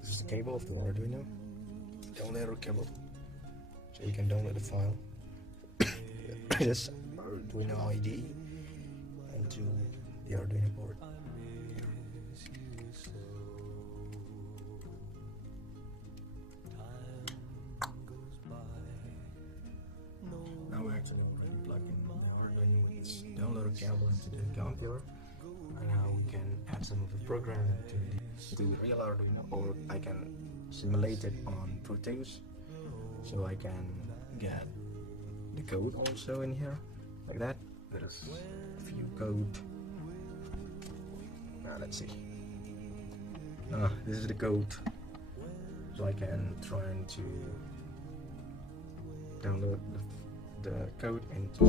This is the cable of the Arduino, downloader cable, so you can download the file. This Arduino ID into the Arduino board. Now we're actually already plugging the Arduino with this downloader cable into the computer, and now we can add some of the programming to the real Arduino, or I can simulate it on Proteus, so I can get the code also in here, like that. There's a few code. Now let's see. This is the code, so I can try to download the code into